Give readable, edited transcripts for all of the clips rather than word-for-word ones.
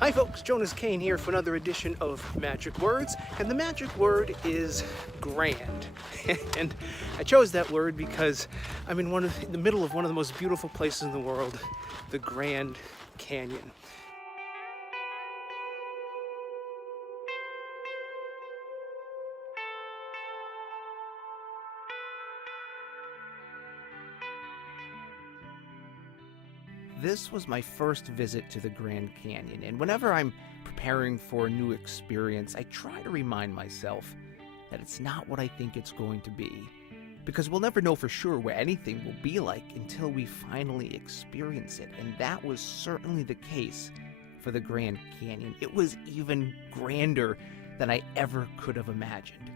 Hi folks, Jonas Cain here for another edition of Magic Words, and the magic word is grand. And I chose that word because I'm in the middle of one of the most beautiful places in the world, the Grand Canyon. This was my first visit to the Grand Canyon, and whenever I'm preparing for a new experience, I try to remind myself that it's not what I think it's going to be. Because we'll never know for sure what anything will be like until we finally experience it, and that was certainly the case for the Grand Canyon. It was even grander than I ever could have imagined.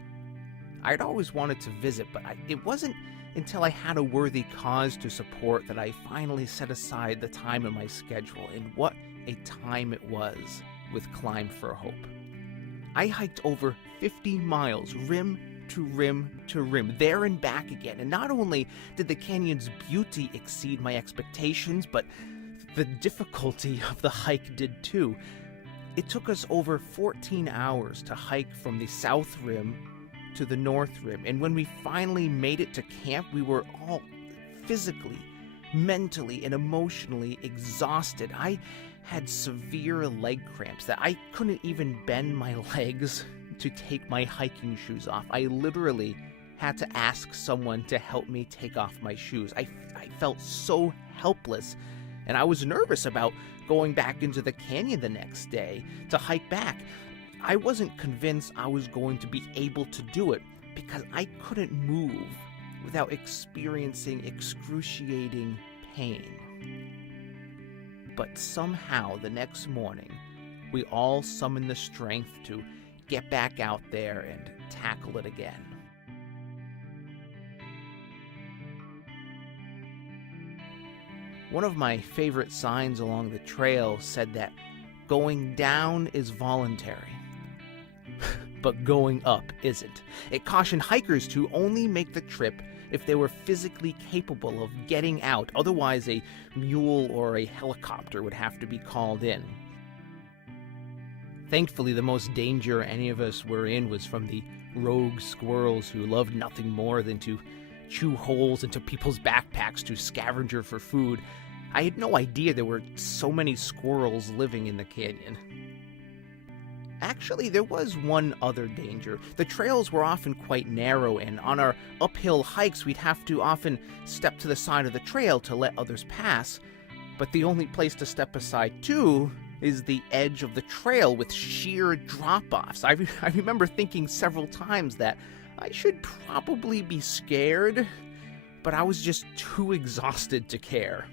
I'd always wanted to visit, but it wasn't until I had a worthy cause to support that I finally set aside the time in my schedule, and what a time it was with Climb for Hope. I hiked over 50 miles, rim to rim to rim, there and back again, and not only did the canyon's beauty exceed my expectations, but the difficulty of the hike did too. It took us over 14 hours to hike from the south rim to the north rim, and when we finally made it to camp, we were all physically, mentally, and emotionally exhausted. I had severe leg cramps that I couldn't even bend my legs to take my hiking shoes off. I literally had to ask someone to help me take off my shoes. I felt so helpless, and I was nervous about going back into the canyon the next day to hike back. I wasn't convinced I was going to be able to do it because I couldn't move without experiencing excruciating pain. But somehow the next morning, we all summoned the strength to get back out there and tackle it again. One of my favorite signs along the trail said that going down is voluntary, but going up isn't. It cautioned hikers to only make the trip if they were physically capable of getting out, otherwise a mule or a helicopter would have to be called in. Thankfully, the most danger any of us were in was from the rogue squirrels who loved nothing more than to chew holes into people's backpacks to scavenger for food. I had no idea there were so many squirrels living in the canyon. Actually, there was one other danger. The trails were often quite narrow, and on our uphill hikes, we'd have to often step to the side of the trail to let others pass. But the only place to step aside to is the edge of the trail with sheer drop-offs. I remember thinking several times that I should probably be scared, but I was just too exhausted to care.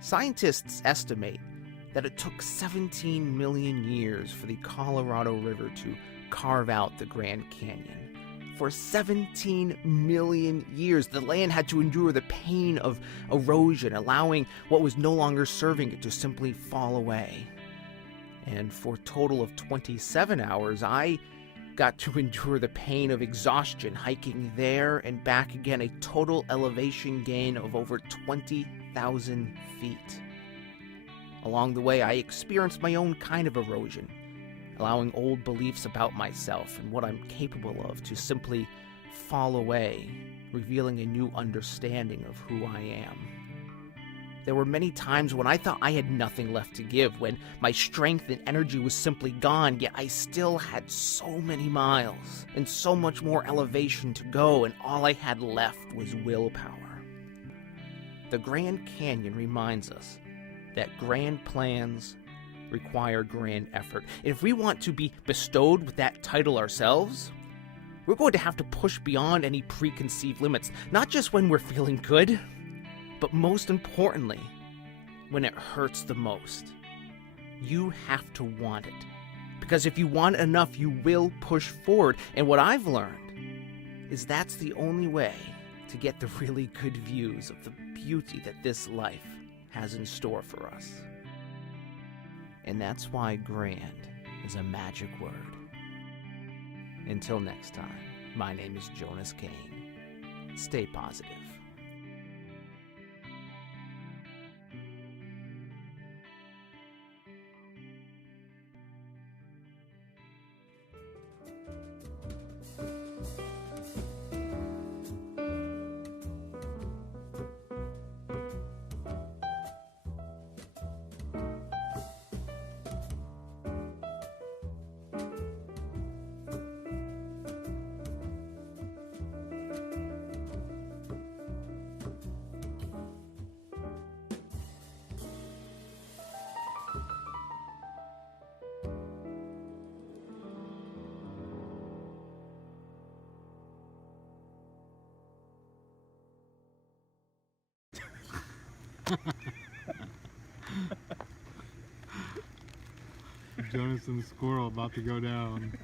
Scientists estimate that it took 17 million years for the Colorado River to carve out the Grand Canyon. For 17 million years, the land had to endure the pain of erosion, allowing what was no longer serving it to simply fall away. And for a total of 27 hours, I got to endure the pain of exhaustion, hiking there and back again, a total elevation gain of over 20,000 feet. Along the way, I experienced my own kind of erosion, allowing old beliefs about myself and what I'm capable of to simply fall away, revealing a new understanding of who I am. There were many times when I thought I had nothing left to give, when my strength and energy was simply gone, yet I still had so many miles and so much more elevation to go, and all I had left was willpower. The Grand Canyon reminds us that grand plans require grand effort. And if we want to be bestowed with that title ourselves, we're going to have to push beyond any preconceived limits, not just when we're feeling good, but most importantly, when it hurts the most. You have to want it. Because if you want it enough, you will push forward. And what I've learned is that's the only way to get the really good views of the beauty that this life has in store for us. And that's why grand is a magic word. Until next time, my name is Jonas Cain. Stay positive. Jonas and the squirrel about to go down.